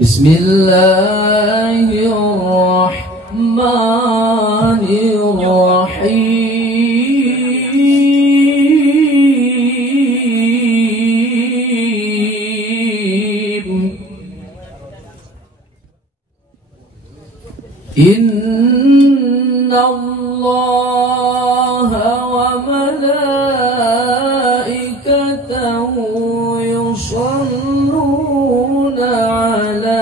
بسم الله الرحمن الرحيم إن الله وملائكته يصلون على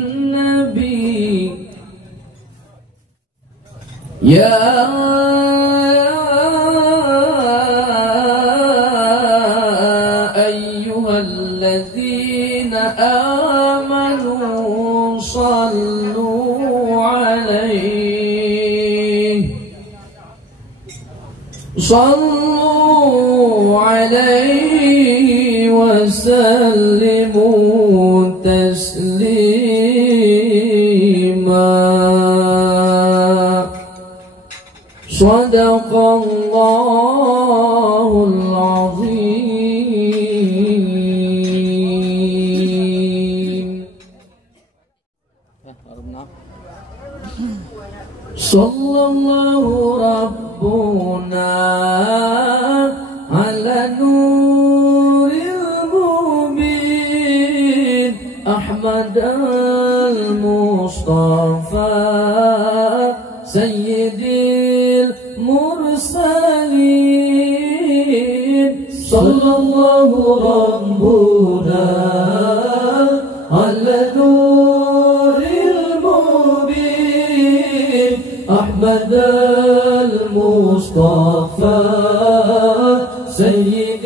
النبي يا أيها الذين آمنوا صلوا عليه وسلموا تسليما صدق الله العظيم. صلى الله ربنا على نور المبين أحمد المصطفى سيد المرسلين. صلى الله ربنا على نور المبين أحمد المصطفى سيد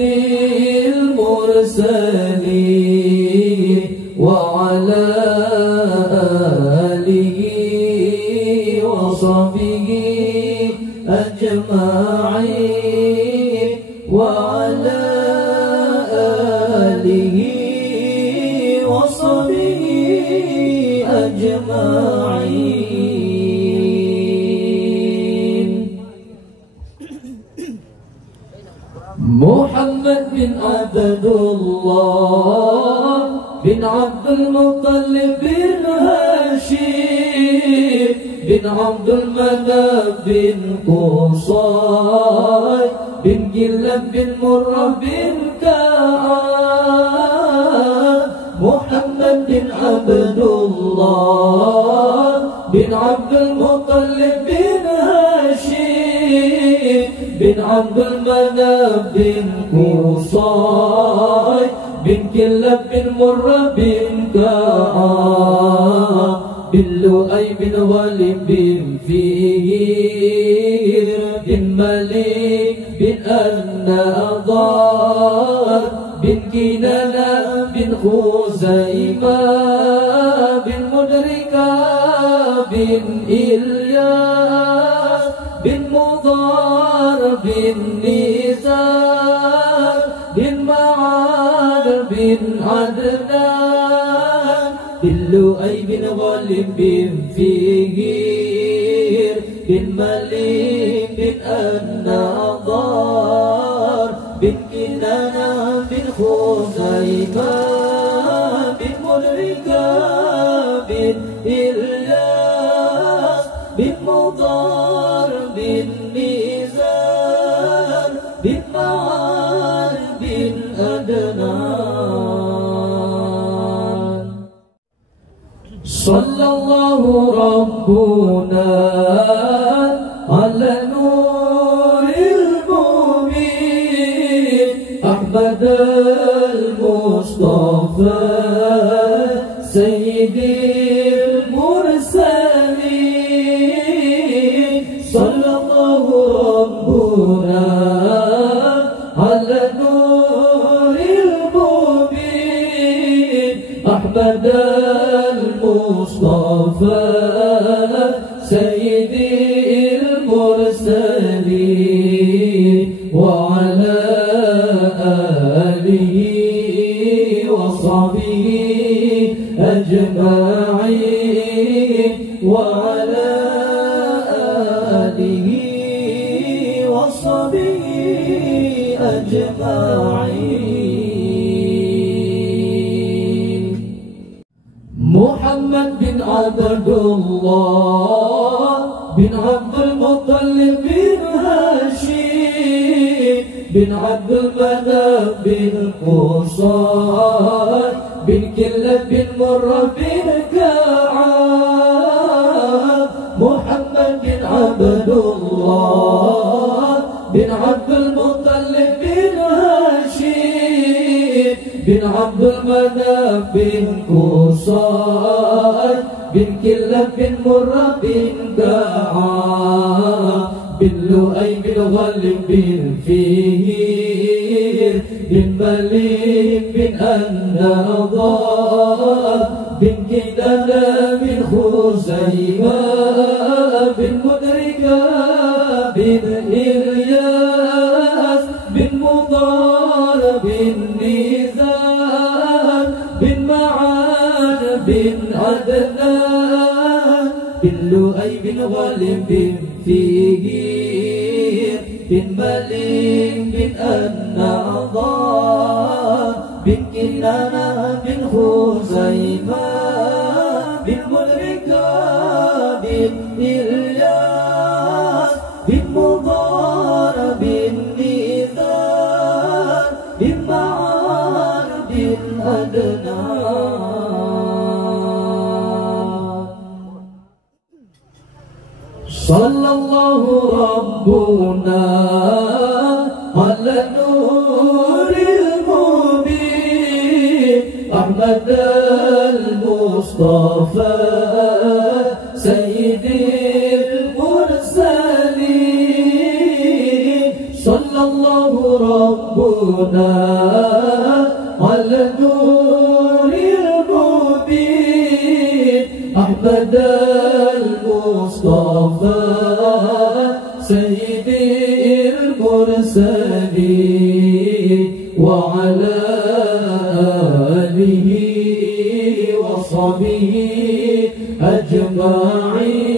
المرسلين وعلى آله وصحبه أجمعين وعلى آله وصحبه أجمعين. محمد بن عبد الله بن عبد المطلب بن هاشم بن عبد المناف بن قصي بن كلاب بن مرة بن كعب. محمد بن عبد الله بن عبد المطلب بن هاشم بن عبد المناف بن قصي بن كلاب بن مرة بن كعب بن لؤي بن غالب بن فهير بن مالك بن النضر بن كنانة بن خزيمة بن مدركة بن إلياس بن مضار بن نزار بن معاذ بن عدنان بن لؤي بن غالب بن فهير بن مالك بن النضر بن كنانة بن خزيمة بن مدركة بن إلياس بن مضار بن نزار بن معاذ بن عدنان. صلى الله ربنا على نور المبين أحمد المصطفى سيد المرسلين. صلى الله ربنا على نور المبين أحمد المصطفى سيد المرسلين وعلى آله وصحبه أجمعين وعلى آله وصحبه أجمعين. محمد بن عبد الله بن عبد المطلب بن هاشم بن عبد المناف بن قصي بن كلاب بن مرة بن كعب محمد بن عبد الله بن عبد المطلب بن هاشم بن عبد المناف بن قصي بن كلاب بن مرة بن كعب بن لؤي بن غالب بن فهير بن مليك بن النضر بن كنانة بن خزيمة بن مدركة بن إلياس بن مضار بن نزار بن معان بن عدنان بن لؤي بن غالب بن فهير بن مليك بن النضر بن كنانة بن خزيمة بن مدركة بن إلياس بن مضار بن نزار بن معان بن عدنان. صلى الله ربنا على النور المبين أحمد المصطفى سيد المرسلين. صلى الله ربنا على النور المبين أحمد المصطفى سيد المرسلين وعلى آله وصحبه أجمعين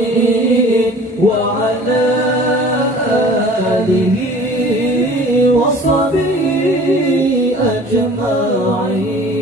وعلى آله وصحبه أجمعين.